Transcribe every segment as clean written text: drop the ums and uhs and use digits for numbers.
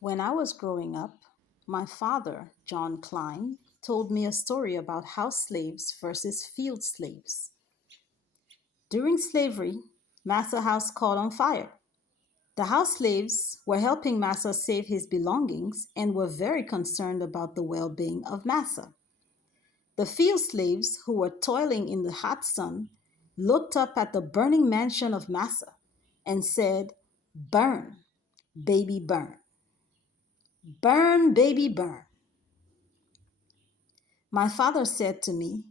When I was growing up, my father, John Klein, told me a story about house slaves versus field slaves. During slavery, Massa House caught on fire. The house slaves were helping Massa save his belongings and were very concerned about the well being of Massa. The field slaves, who were toiling in the hot sun, looked up at the burning mansion of Massa and said, "Burn, baby, burn. Burn, baby, burn." My father said to me,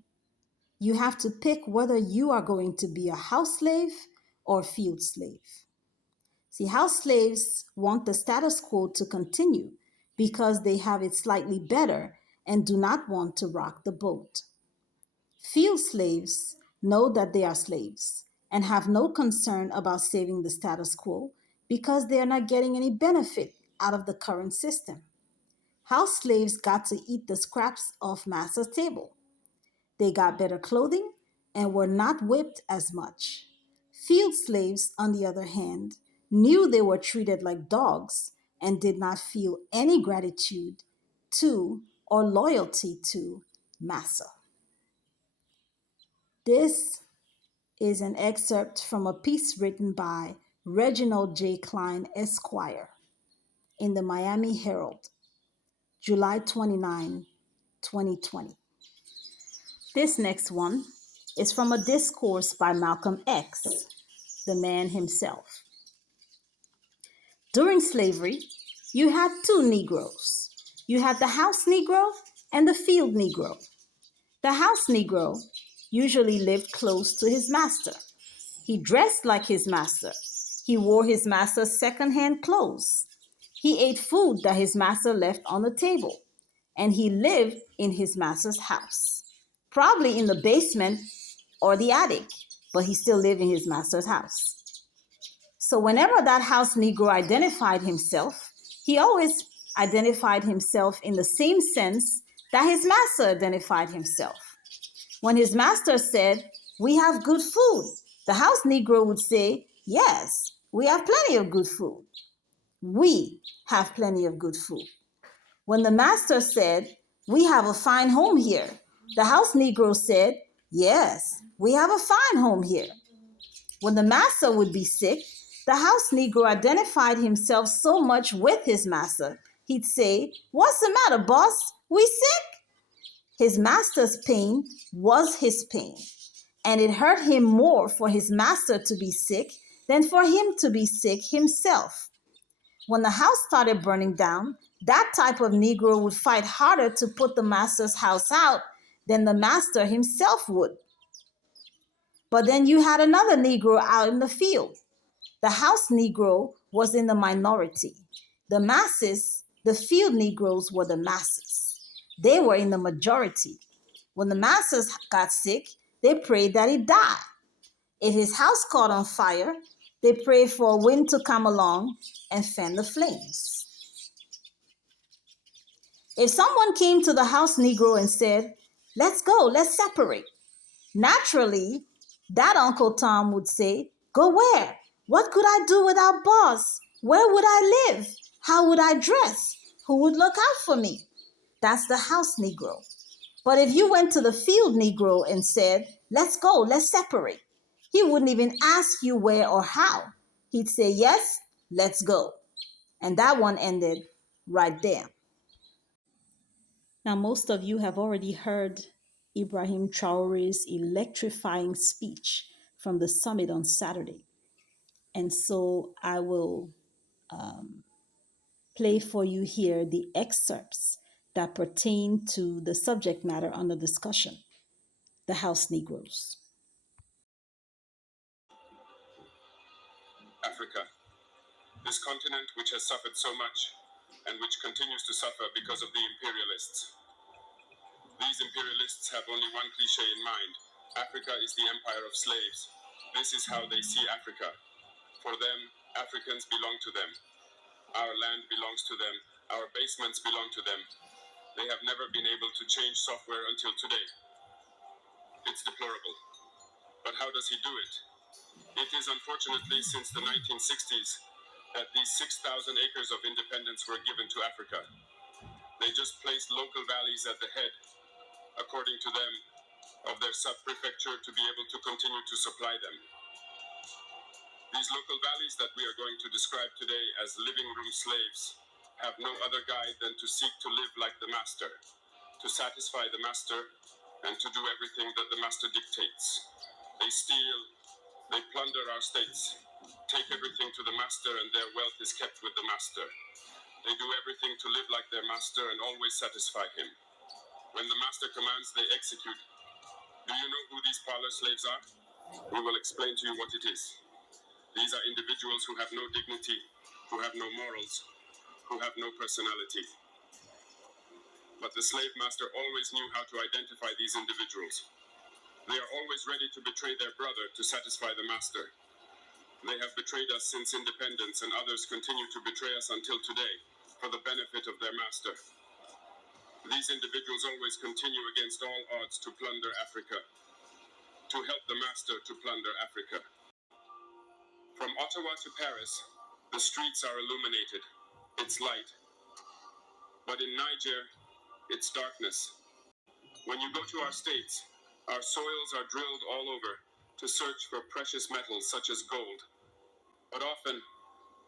"You have to pick whether you are going to be a house slave or field slave." See, house slaves want the status quo to continue because they have it slightly better and do not want to rock the boat. Field slaves know that they are slaves and have no concern about saving the status quo because they are not getting any benefit out of the current system. House slaves got to eat the scraps off master's table. They got better clothing and were not whipped as much. Field slaves, on the other hand, knew they were treated like dogs and did not feel any gratitude to or loyalty to massa. This is an excerpt from a piece written by Reginald J. Klein, Esquire, in the Miami Herald, July 29, 2020. This next one is from a discourse by Malcolm X, the man himself. During slavery, you had two Negroes. You had the house Negro and the field Negro. The house Negro usually lived close to his master. He dressed like his master. He wore his master's second-hand clothes. He ate food that his master left on the table. And he lived in his master's house, probably in the basement or the attic, but he still lived in his master's house. So whenever that house Negro identified himself, he always identified himself in the same sense that his master identified himself. When his master said, "We have good food," the house Negro would say, "Yes, we have plenty of good food. We have plenty of good food." When the master said, "We have a fine home here," the house Negro said, "Yes, we have a fine home here." When the master would be sick, the house Negro identified himself so much with his master, he'd say, "What's the matter, boss? We sick?" His master's pain was his pain, and it hurt him more for his master to be sick than for him to be sick himself. When the house started burning down, that type of Negro would fight harder to put the master's house out than the master himself would. But then you had another Negro out in the field. The house Negro was in the minority. The masses, the field Negroes, were the masses. They were in the majority. When the masses got sick, they prayed that he die. If his house caught on fire, they prayed for a wind to come along and fan the flames. If someone came to the house Negro and said, "Let's go, let's separate," naturally, that Uncle Tom would say, "Go where? What could I do without boss? Where would I live? How would I dress? Who would look out for me?" That's the house Negro. But if you went to the field Negro and said, "Let's go, let's separate," he wouldn't even ask you where or how. He'd say, "Yes, let's go." And that one ended right there. Now, most of you have already heard Ibrahim Traoré's electrifying speech from the summit on Saturday. And so I will play for you here the excerpts that pertain to the subject matter under discussion, the house Negroes. Africa, this continent which has suffered so much and which continues to suffer because of the imperialists. These imperialists have only one cliche in mind: Africa is the empire of slaves. This is how they see Africa. For them, Africans belong to them. Our land belongs to them. Our basements belong to them. They have never been able to change software until today. It's deplorable. But how does he do it? It is unfortunately since the 1960s that these 6,000 acres of independence were given to Africa. They just placed local valleys at the head, according to them, of their sub-prefecture to be able to continue to supply them. These local valleys that we are going to describe today as living room slaves have no other guide than to seek to live like the master, to satisfy the master, and to do everything that the master dictates. They steal, they plunder our states, take everything to the master, and their wealth is kept with the master. They do everything to live like their master and always satisfy him. When the master commands, they execute. Do you know who these parlor slaves are? We will explain to you what it is. These are individuals who have no dignity, who have no morals, who have no personality. But the slave master always knew how to identify these individuals. They are always ready to betray their brother to satisfy the master. They have betrayed us since independence, and others continue to betray us until today for the benefit of their master. These individuals always continue against all odds to plunder Africa, to help the master to plunder Africa. From Ottawa to Paris, the streets are illuminated. It's light. But in Niger, it's darkness. When you go to our states, our soils are drilled all over to search for precious metals such as gold. But often,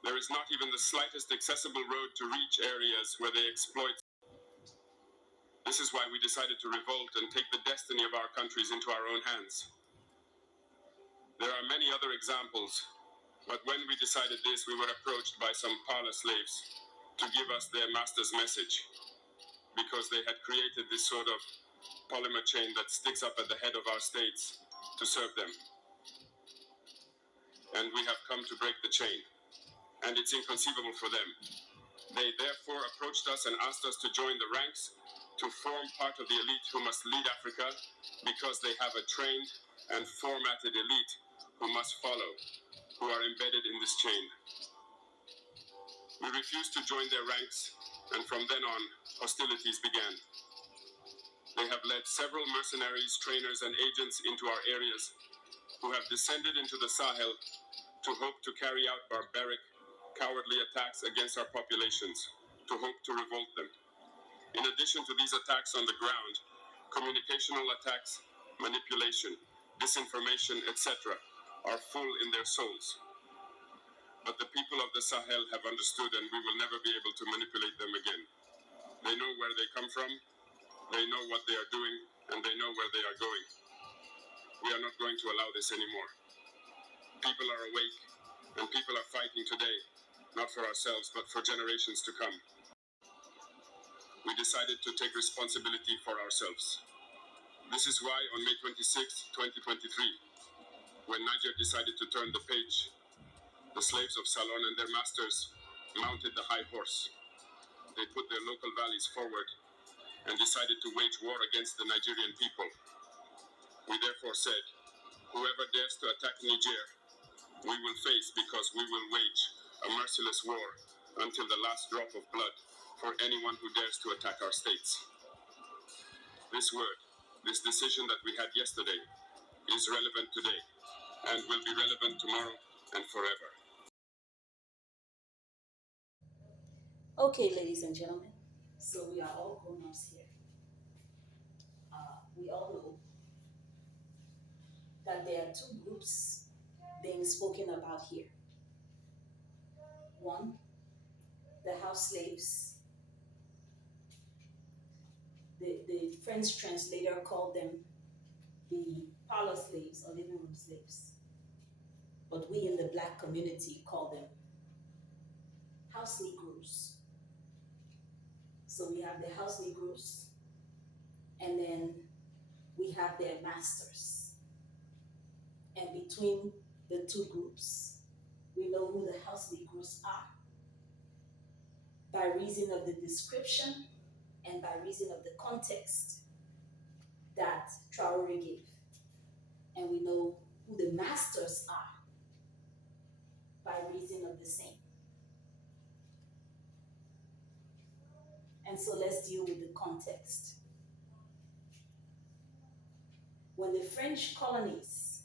there is not even the slightest accessible road to reach areas where they exploit. This is why we decided to revolt and take the destiny of our countries into our own hands. There are many other examples, but when we decided this, we were approached by some parlor slaves to give us their master's message, because they had created this sort of polymer chain that sticks up at the head of our states to serve them. And we have come to break the chain, and it's inconceivable for them. They therefore approached us and asked us to join the ranks to form part of the elite who must lead Africa, because they have a trained and formatted elite who must follow, who are embedded in this chain. We refused to join their ranks, and from then on, hostilities began. They have led several mercenaries, trainers, and agents into our areas who have descended into the Sahel to hope to carry out barbaric, cowardly attacks against our populations, to hope to revolt them. In addition to these attacks on the ground, communicational attacks, manipulation, disinformation, etc. are full in their souls. But the people of the Sahel have understood, and we will never be able to manipulate them again. They know where they come from, they know what they are doing, and they know where they are going. We are not going to allow this anymore. People are awake, and people are fighting today, not for ourselves, but for generations to come. We decided to take responsibility for ourselves. This is why on May 26, 2023, when Niger decided to turn the page, the slaves of Salon and their masters mounted the high horse. They put their local valleys forward and decided to wage war against the Nigerian people. We therefore said, whoever dares to attack Niger, we will face, because we will wage a merciless war until the last drop of blood for anyone who dares to attack our states. This word, this decision that we had yesterday, is relevant today and will be relevant tomorrow and forever. Okay, ladies and gentlemen, so we are all grown-ups here. We all know that there are two groups being spoken about here. One, the house slaves. The French translator called them the parlor slaves or living room slaves. But we in the Black community call them house Negroes. So we have the house Negroes, and then we have their masters. And between the two groups, we know who the house Negroes are by reason of the description and by reason of the context that Traoré gave. And we know who the masters are by reason of the same. And so let's deal with the context. When the French colonies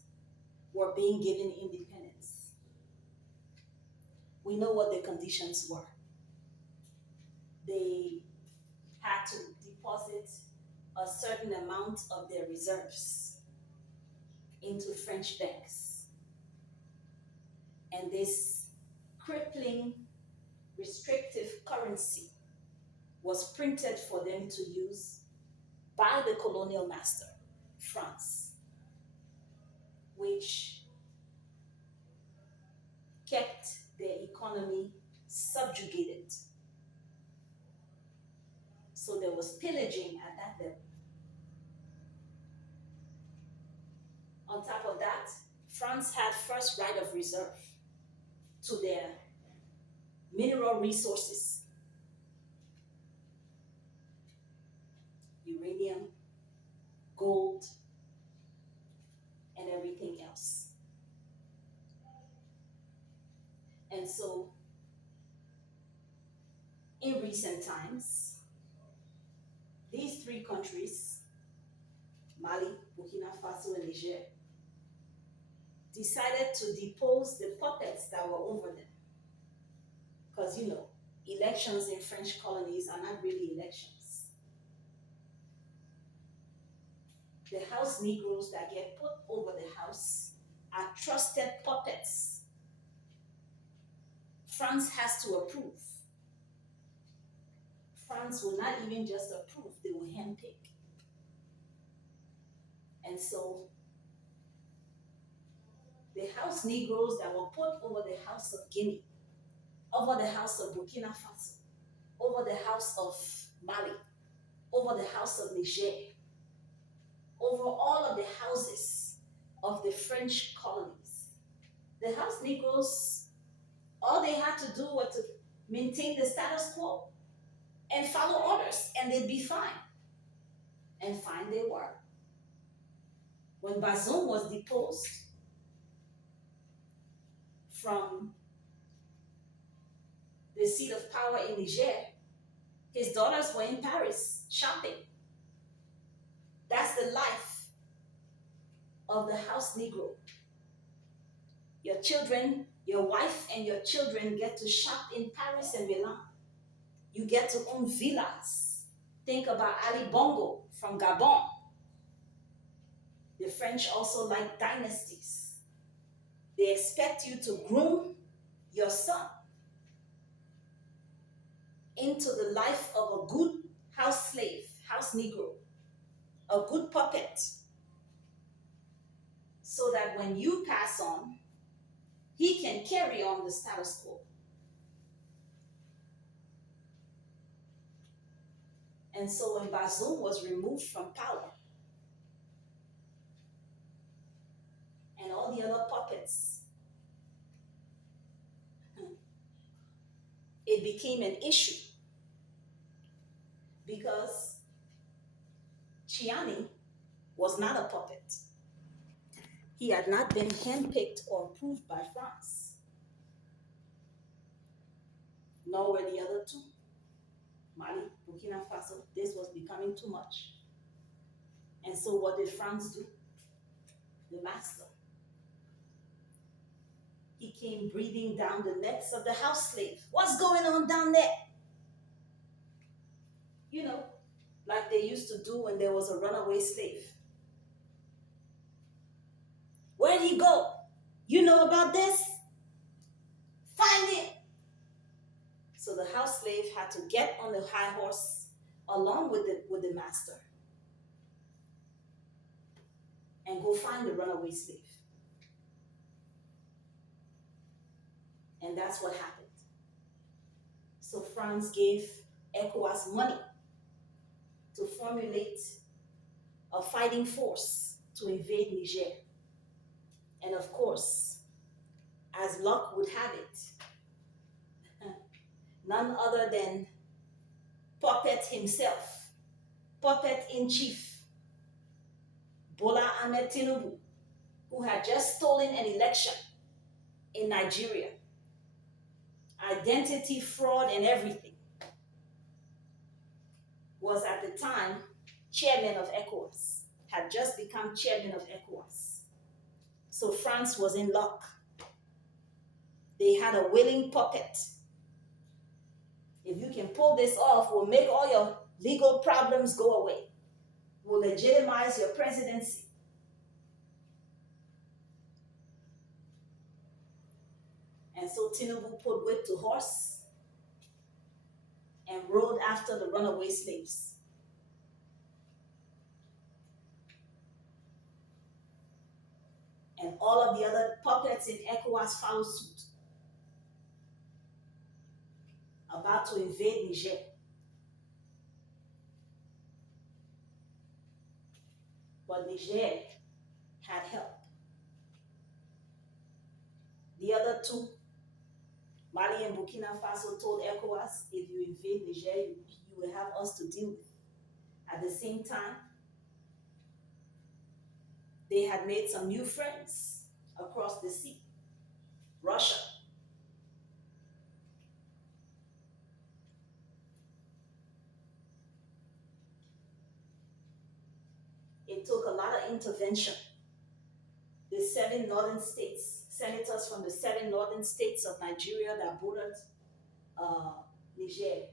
were being given independence, We know what the conditions were. They had to deposit a certain amount of their reserves into French banks. And this crippling, restrictive currency was printed for them to use by the colonial master, France, which kept their economy subjugated. So there was pillaging at that level. On top of that, France had first right of reserve to their mineral resources, uranium, gold, and everything else. And so, in recent times, these three countries, Mali, Burkina Faso, and Niger, decided to depose the puppets that were over them. Because, elections in French colonies are not really elections. The house Negroes that get put over the house are trusted puppets. France has to approve. France will not even just approve, they will handpick. And so, the house Negroes that were put over the house of Guinea, over the house of Burkina Faso, over the house of Mali, over the house of Niger, over all of the houses of the French colonies. The house Negroes, all they had to do was to maintain the status quo and follow orders, and they'd be fine. And fine they were. When Bazoum was deposed from the seat of power in Niger, his daughters were in Paris shopping. That's the life of the house Negro. Your children, your wife and your children get to shop in Paris and Milan. You get to own villas. Think about Ali Bongo from Gabon. The French also like dynasties. They expect you to groom your son into the life of a good house slave, house Negro, a good puppet, so that when you pass on, he can carry on the status quo. And so when Bazoum was removed from power, and all the other puppets, it became an issue because Chiani was not a puppet. He had not been handpicked or approved by France, nor were the other two. Mali, Burkina Faso, this was becoming too much. And so what did France do? The master. He came breathing down the necks of the house slave. What's going on down there? Like they used to do when there was a runaway slave. Where'd he go? You know about this? Find him. So the house slave had to get on the high horse along with the master and go find the runaway slave. And that's what happened. So France gave ECOWAS money to formulate a fighting force to invade Niger. And of course, as luck would have it, none other than Puppet himself, Puppet-in-Chief, Bola Ahmed Tinubu, who had just stolen an election in Nigeria, identity fraud and everything, was at the time chairman of ECOWAS, had just become chairman of ECOWAS. So France was in luck. They had a willing puppet. If you can pull this off, we'll make all your legal problems go away. We'll legitimize your presidency. And so Tinubu put whip to horse and rode after the runaway slaves. And all of the other puppets in ECOWAS followed suit, about to invade Niger. But Niger had help. The other two, Mali and Burkina Faso, told ECOWAS, if you invade Niger, you will have us to deal with. At the same time, they had made some new friends across the sea. Russia. It took a lot of intervention. The 7 northern states, senators from the 7 northern states of Nigeria that bordered Niger,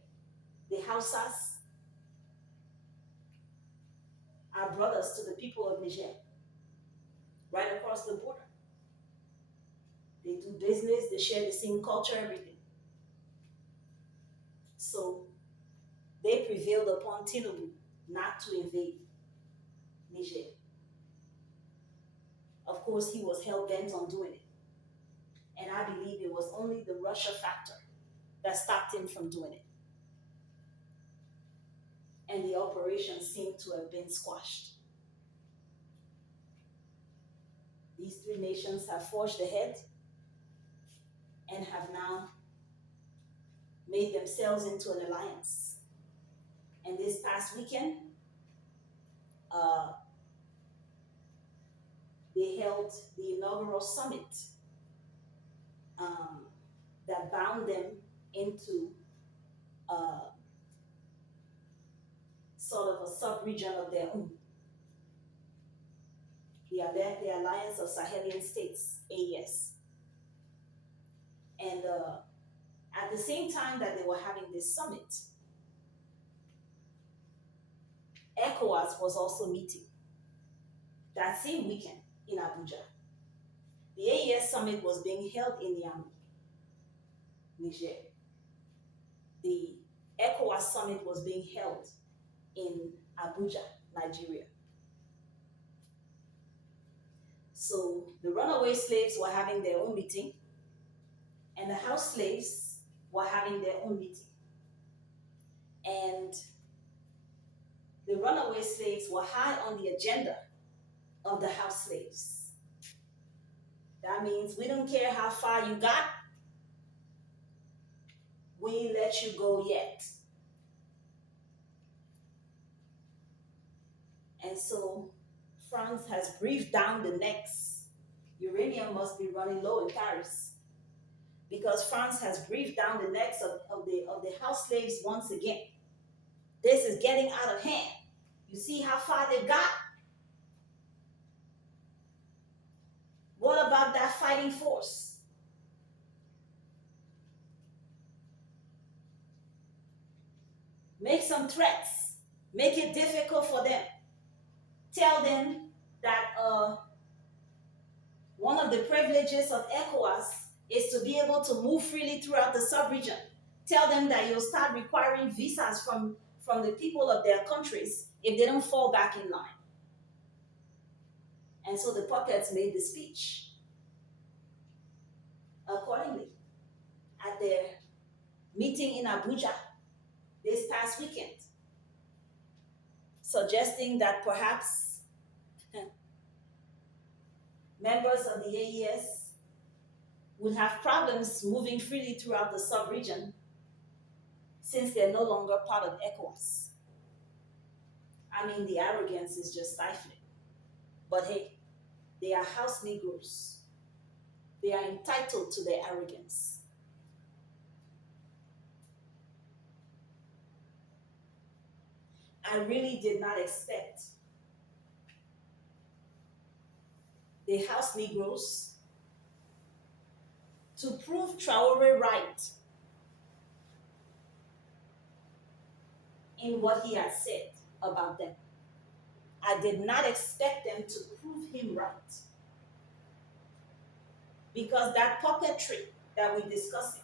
the Hausas are brothers to the people of Niger, right across the border. They do business, they share the same culture, everything. So they prevailed upon Tinubu not to invade Niger. Of course, he was hell-bent on doing it. And I believe it was only the Russia factor that stopped him from doing it. And the operation seemed to have been squashed. These 3 nations have forged ahead and have now made themselves into an alliance. And this past weekend, they held the inaugural summit that bound them into sort of a sub-region of their own. The Alliance of Sahelian States, AES. And at the same time that they were having this summit, ECOWAS was also meeting that same weekend in Abuja. The AES summit was being held in Niamey, Niger. The ECOWAS summit was being held in Abuja, Nigeria. So the runaway slaves were having their own meeting, and the house slaves were having their own meeting. And the runaway slaves were high on the agenda of the house slaves. That means we don't care how far you got, we ain't let you go yet. And so France has breathed down the necks. Uranium must be running low in Paris, because France has breathed down the necks of the house slaves once again. This is getting out of hand. You see how far they got? What about that fighting force? Make some threats. Make it difficult for them. Tell them that one of the privileges of ECOWAS is to be able to move freely throughout the sub-region. Tell them that you'll start requiring visas from the people of their countries if they don't fall back in line. And so the puppets made the speech accordingly at their meeting in Abuja this past weekend, suggesting that perhaps members of the AES would have problems moving freely throughout the sub-region since they're no longer part of ECOWAS. I mean, the arrogance is just stifling. But hey, they are house Negroes. They are entitled to their arrogance. I really did not expect the house Negroes to prove Traoré right in what he had said about them. I did not expect them to prove him right, because that puppetry that we're discussing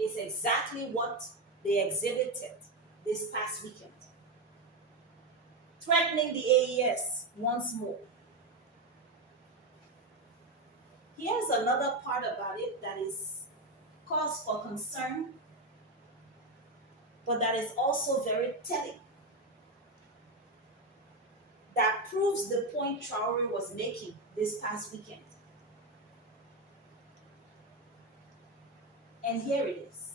is exactly what they exhibited this past weekend, threatening the AES once more. Here's another part about it that is cause for concern, but that is also very telling. That proves the point Traoré was making this past weekend. And here it is.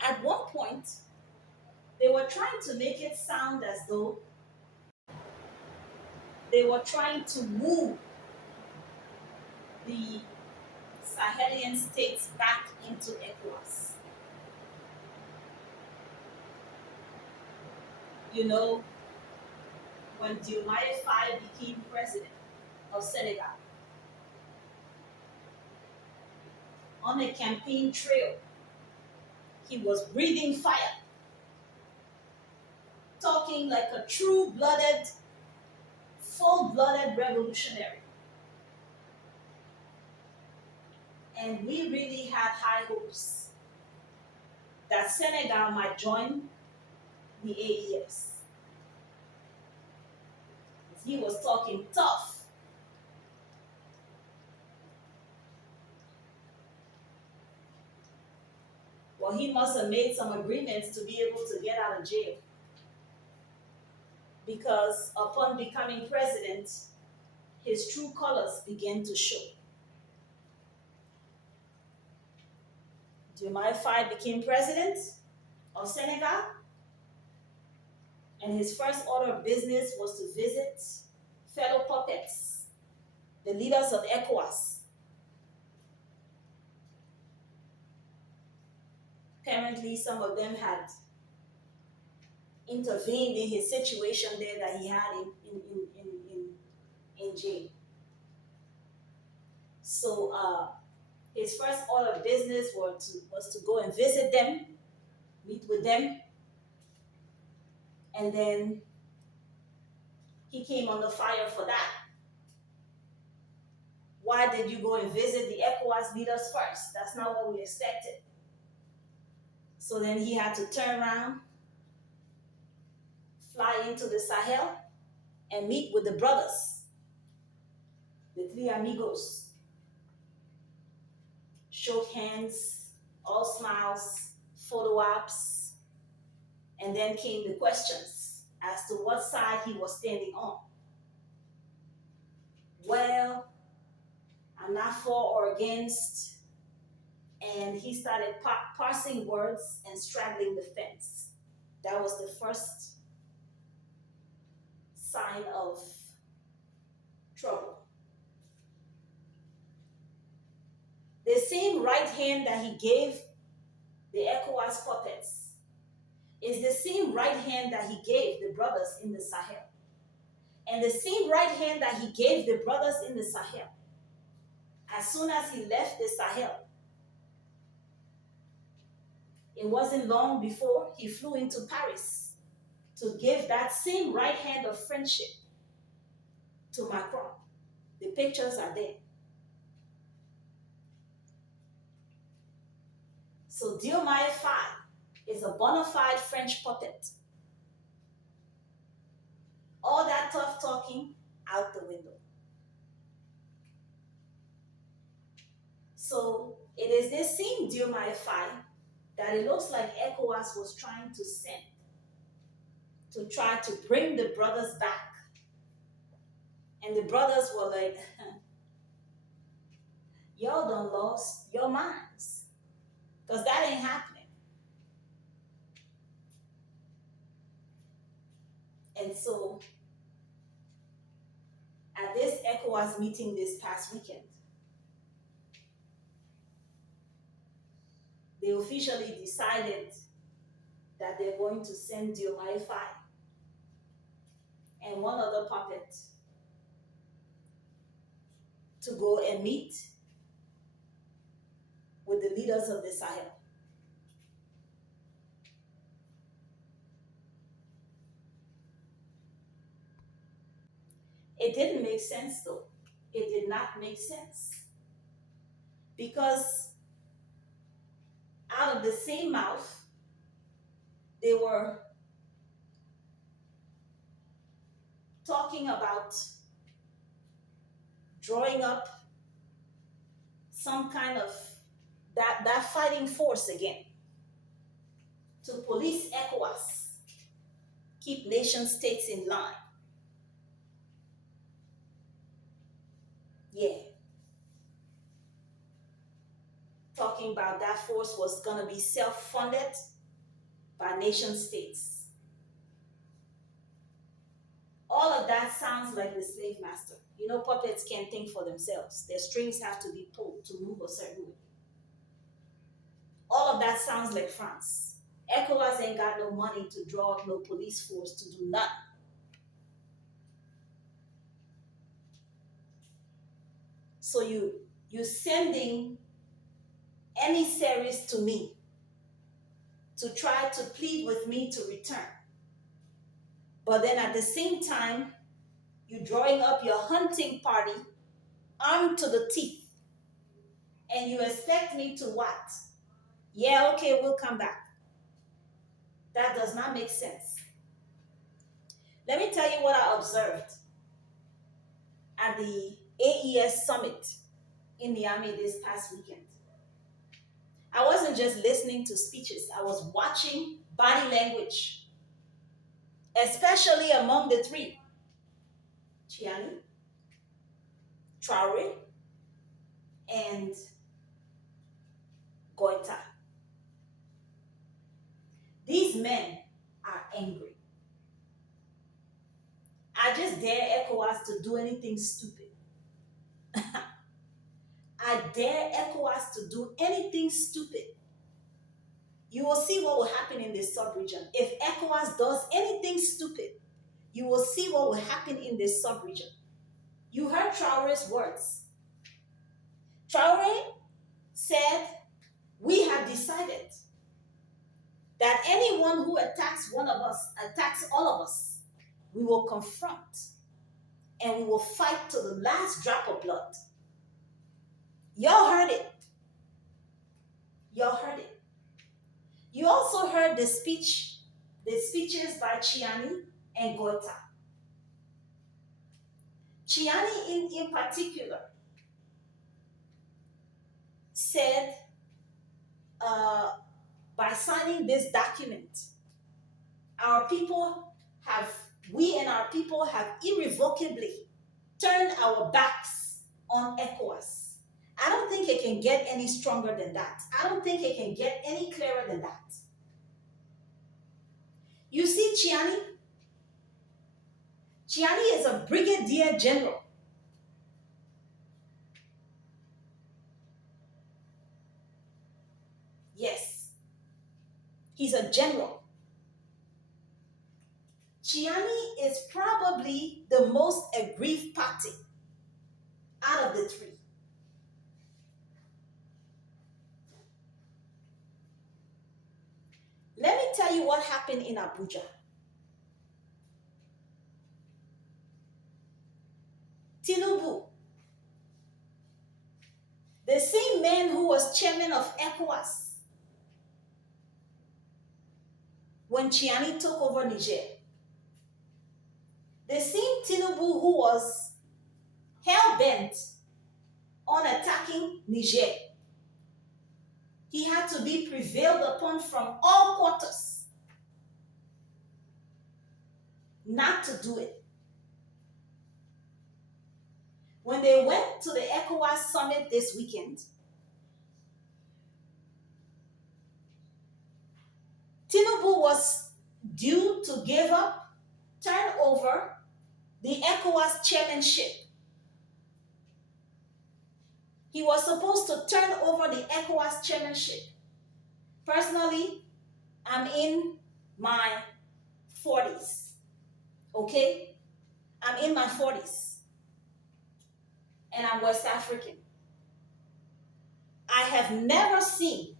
At one point, they were trying to make it sound as though they were trying to move the Sahelian states back into ECOWAS. You know, when Diomaye Faye became president of Senegal, on a campaign trail, he was breathing fire, talking like a true-blooded, full-blooded revolutionary. And we really had high hopes that Senegal might join the AES. He was talking tough. Well, he must have made some agreements to be able to get out of jail, because upon becoming president, his true colors began to show. Diomaye Faye became president of Senegal, and his first order of business was to visit fellow puppets, the leaders of ECOWAS. Apparently, some of them had intervened in his situation there that he had in jail. So his first order of business was to go and visit them, meet with them, and then he came under fire for that. Why did you go and visit the ECOWAS leaders first? That's not what we expected. So then he had to turn around, fly into the Sahel, and meet with the brothers, the three amigos. Shook hands, all smiles, photo ops, and then came the questions as to what side he was standing on. Well, I'm not for or against, and he started parsing words and straddling the fence. That was the first sign of trouble. The same right hand that he gave the ECOWAS puppets is the same right hand that he gave the brothers in the Sahel. And the same right hand that he gave the brothers in the Sahel, as soon as he left the Sahel, it wasn't long before he flew into Paris to give that same right hand of friendship to Macron. The pictures are there. So Diomaye Faye is a bona fide French puppet. All that tough talking out the window. So it is this same Diomaye Faye that it looks like ECOWAS was trying to send to try to bring the brothers back. And the brothers were like, y'all done lost your minds, because that ain't happening. And so at this ECOWAS meeting this past weekend, they officially decided that they're going to send Diomaye Faye and one other puppet to go and meet with the leaders of the Sahel. It didn't make sense though. It did not make sense. Because out of the same mouth, they were talking about drawing up some kind of that fighting force again to police ECOWAS, keep nation states in line. Yeah. Talking about that force was going to be self-funded by nation states. All of that sounds like the slave master. You know, puppets can't think for themselves. Their strings have to be pulled to move a certain way. All of that sounds like France. ECOWAS ain't got no money to draw up no police force to do nothing. So you sending emissaries to me to try to plead with me to return. But then at the same time, you're drawing up your hunting party armed to the teeth. And you expect me to what? Yeah, okay, we'll come back. That does not make sense. Let me tell you what I observed at the AES summit in Niamey this past weekend. I wasn't just listening to speeches, I was watching body language, especially among the three: Niamey, Traoré, and Goita. These men are angry. I just dare ECOWAS to do anything stupid. I dare ECOWAS to do anything stupid. You will see what will happen in this sub-region. If ECOWAS does anything stupid, you will see what will happen in this sub-region. You heard Traoré's words. Traoré said, we have decided that anyone who attacks one of us, attacks all of us, we will confront and we will fight to the last drop of blood. Y'all heard it. Y'all heard it. You also heard the speeches by Chiani and Goita. Chiani in particular said, by signing this document, we and our people have irrevocably turned our backs on ECOWAS. I don't think it can get any stronger than that. I don't think it can get any clearer than that. You see, Chiani is a brigadier general. Yes, he's a general. Chiani is probably the most aggrieved party out of the three. Let me tell you what happened in Abuja. Tinubu, the same man who was chairman of ECOWAS when Chiani took over Niger, the same Tinubu who was hell-bent on attacking Niger, he had to be prevailed upon from all quarters not to do it. When they went to the ECOWAS summit this weekend, Tinubu was due to give up, turn over the ECOWAS chairmanship. He was supposed to turn over the ECOWAS chairmanship. Personally, I'm in my 40s, okay? I'm in my 40s and I'm West African. I have never seen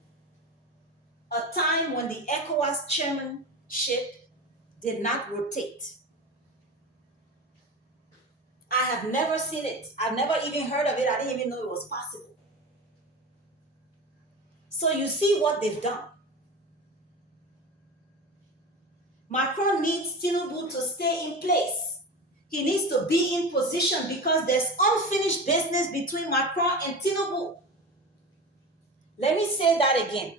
a time when the ECOWAS chairmanship did not rotate. I have never seen it. I've never even heard of it. I didn't even know it was possible. So you see what they've done. Macron needs Tinubu to stay in place. He needs to be in position because there's unfinished business between Macron and Tinubu. Let me say that again.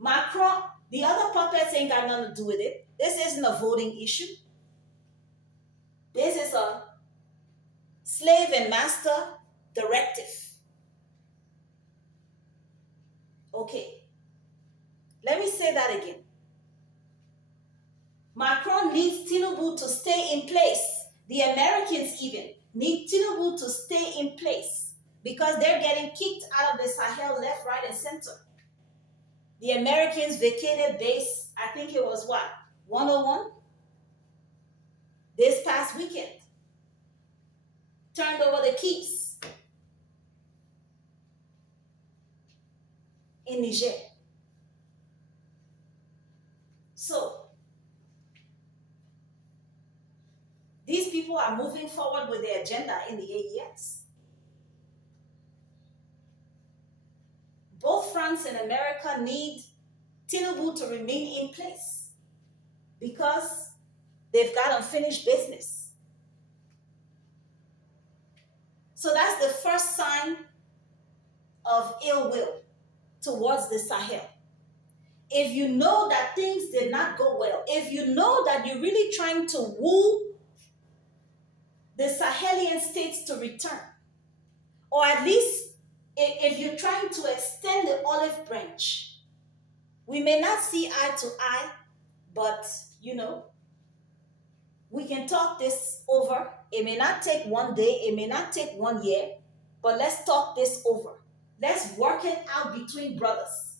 Macron, the other puppets ain't got nothing to do with it. This isn't a voting issue. This is a slave and master directive. Okay. Let me say that again. Macron needs Tinubu to stay in place. The Americans even need Tinubu to stay in place because they're getting kicked out of the Sahel left, right, and center. The Americans vacated base, I think it was what, 101? This past weekend. Turned over the keys in Niger. So, these people are moving forward with their agenda in the AES. Both France and America need Tinubu to remain in place because they've got unfinished business. So that's the first sign of ill will towards the Sahel. If you know that things did not go well, if you know that you're really trying to woo the Sahelian states to return, or at least if you're trying to extend the olive branch, we may not see eye to eye, but we can talk this over. It may not take one day, it may not take 1 year, but let's talk this over. Let's work it out between brothers.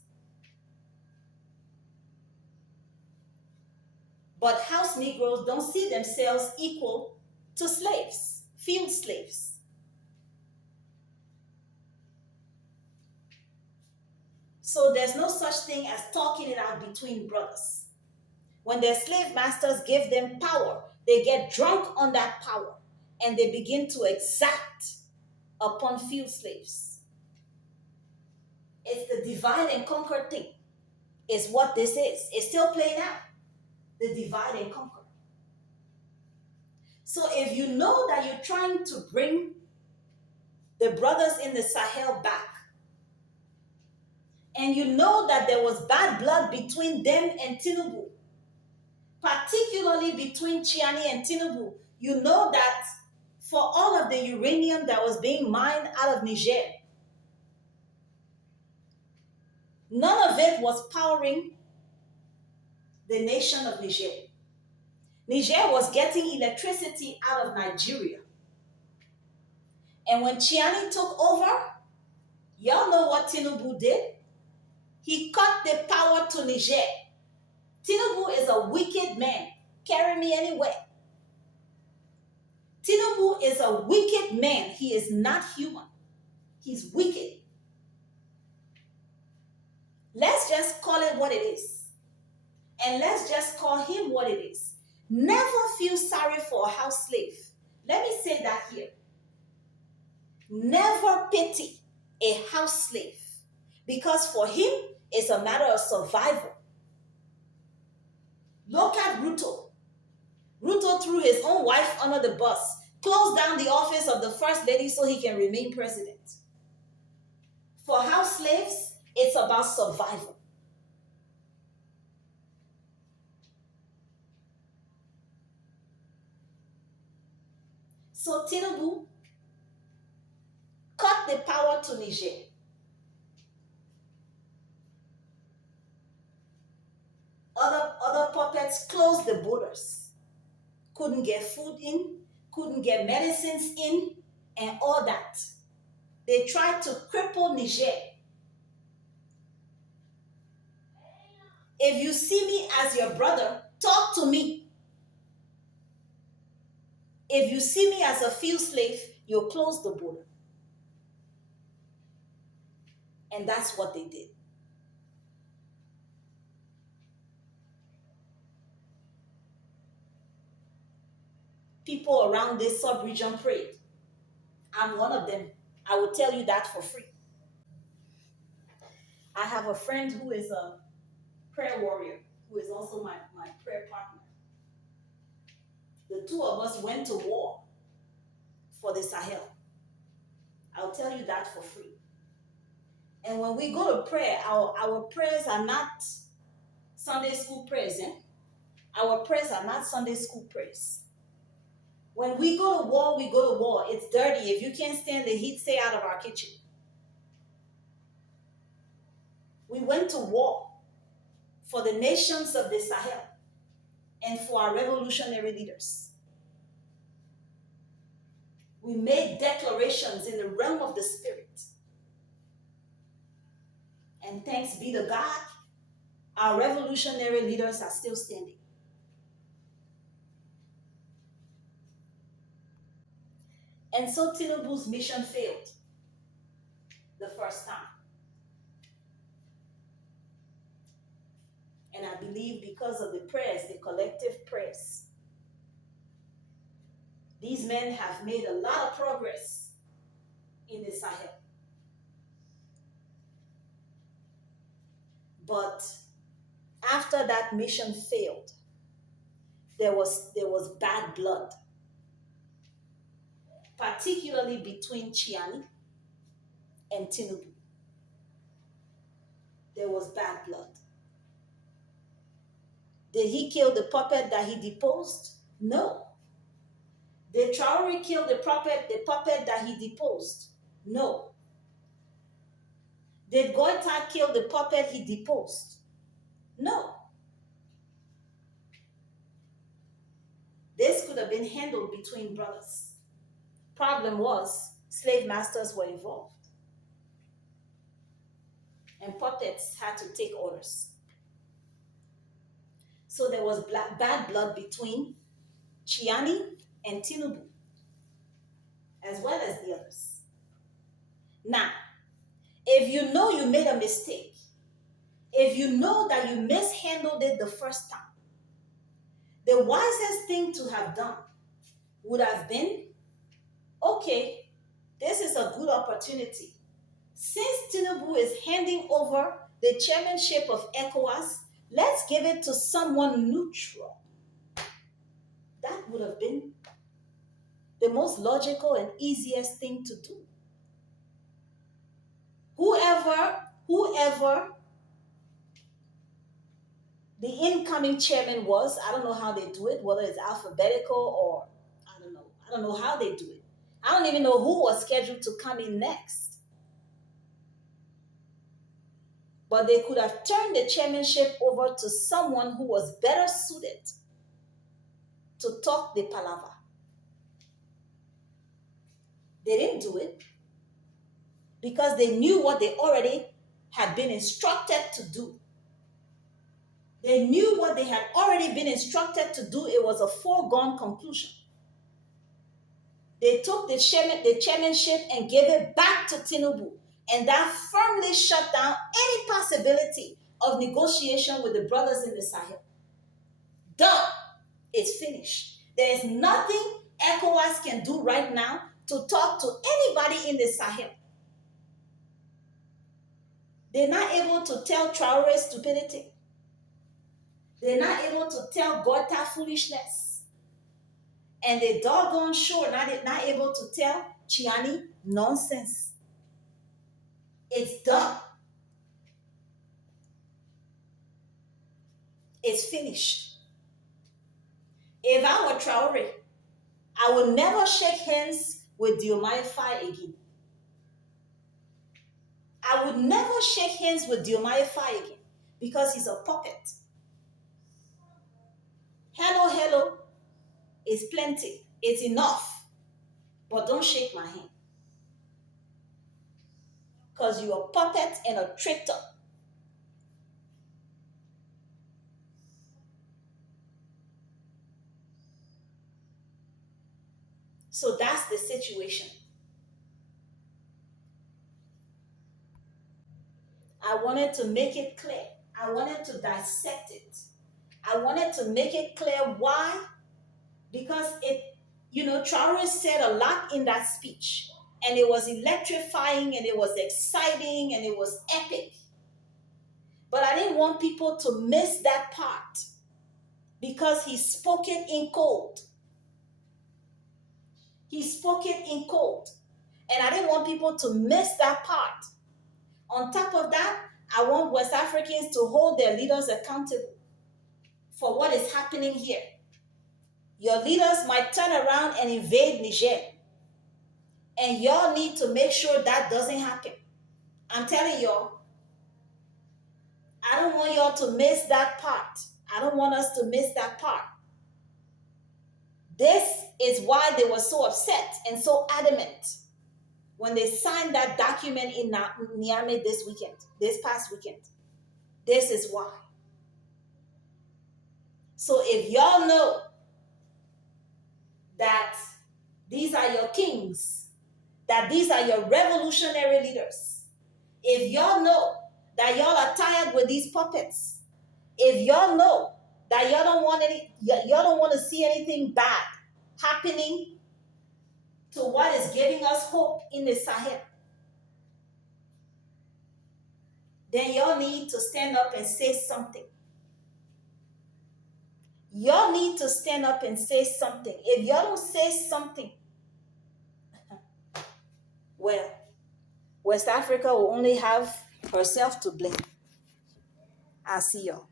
But house Negroes don't see themselves equal to slaves, field slaves. So there's no such thing as talking it out between brothers. When their slave masters give them power, they get drunk on that power and they begin to exact upon field slaves. It's the divide and conquer thing. It's what this is. It's still playing out. The divide and conquer. So if you know that you're trying to bring the brothers in the Sahel back, and you know that there was bad blood between them and Tinubu, particularly between Chiani and Tinubu, you know that for all of the uranium that was being mined out of Niger, none of it was powering the nation of Niger. Niger was getting electricity out of Nigeria. And when Chiani took over, y'all know what Tinubu did? He cut the power to Niger. Tinubu is a wicked man. Carry me anywhere. Tinubu is a wicked man. He is not human. He's wicked. Let's just call it what it is. And let's just call him what it is. Never feel sorry for a house slave. Let me say that here. Never pity a house slave. Because for him, it's a matter of survival. Look at Ruto. Ruto threw his own wife under the bus, closed down the office of the first lady so he can remain president. For house slaves, it's about survival. So Tinubu cut the power to Niger. Other puppets closed the borders. Couldn't get food in, couldn't get medicines in, and all that. They tried to cripple Niger. If you see me as your brother, talk to me. If you see me as a field slave, you'll close the border. And that's what they did. People around this sub-region prayed. I'm one of them. I will tell you that for free. I have a friend who is a prayer warrior, who is also my prayer partner. The two of us went to war for the Sahel. I'll tell you that for free. And when we go to prayer, our prayers are not Sunday school prayers. Our prayers are not Sunday school prayers. When we go to war, we go to war. It's dirty. If you can't stand the heat, stay out of our kitchen. We went to war for the nations of the Sahel and for our revolutionary leaders. We made declarations in the realm of the spirit. And thanks be to God, our revolutionary leaders are still standing. And so Tinubu's mission failed the first time. And I believe because of the prayers, the collective prayers, these men have made a lot of progress in the Sahel. But after that mission failed, there was bad blood, particularly between Chiani and Tinubu. There was bad blood. Did he kill the puppet that he deposed? No. Did Traoré kill the puppet that he deposed? No. Did Goita kill the puppet he deposed? No. This could have been handled between brothers. Problem was, slave masters were involved. And puppets had to take orders. So there was bad blood between Chiani and Tinubu, as well as the others. Now, if you know you made a mistake, if you know that you mishandled it the first time, the wisest thing to have done would have been, okay, this is a good opportunity. Since Tinubu is handing over the chairmanship of ECOWAS, let's give it to someone neutral. That would have been the most logical and easiest thing to do. Whoever the incoming chairman was, I don't know how they do it, whether it's alphabetical or I don't know. I don't know how they do it. I don't even know who was scheduled to come in next. But they could have turned the chairmanship over to someone who was better suited to talk the palaver. They didn't do it because they knew what they already had been instructed to do. They knew what they had already been instructed to do. It was a foregone conclusion. They took the chairmanship and gave it back to Tinubu. And that firmly shut down any possibility of negotiation with the brothers in the Sahel. Done. It's finished. There is nothing ECOWAS can do right now to talk to anybody in the Sahel. They're not able to tell Traoré stupidity. They're not able to tell Goita foolishness. And they doggone sure not able to tell Chiani nonsense. It's done. It's finished. If I were Traoré, I would never shake hands with Diomaye Faye again. I would never shake hands with Diomaye Faye again because he's a puppet. Hello is plenty. It's enough. But don't shake my hand. Because you're a puppet and a traitor. So that's the situation. I wanted to make it clear. I wanted to dissect it. I wanted to make it clear why. Because Traoré said a lot in that speech. And it was electrifying and it was exciting and it was epic. But I didn't want people to miss that part because he spoke it in code. He spoke it in code. And I didn't want people to miss that part. On top of that, I want West Africans to hold their leaders accountable for what is happening here. Your leaders might turn around and invade Niger. And y'all need to make sure that doesn't happen. I'm telling y'all, I don't want y'all to miss that part. I don't want us to miss that part. This is why they were so upset and so adamant when they signed that document in Niamey this past weekend. This is why. So if y'all know that these are your kings, that these are your revolutionary leaders, if y'all know that y'all are tired with these puppets, if y'all know that y'all don't want to see anything bad happening to what is giving us hope in the Sahel, then y'all need to stand up and say something. Y'all need to stand up and say something. If y'all don't say something, well, West Africa will only have herself to blame. I'll see y'all.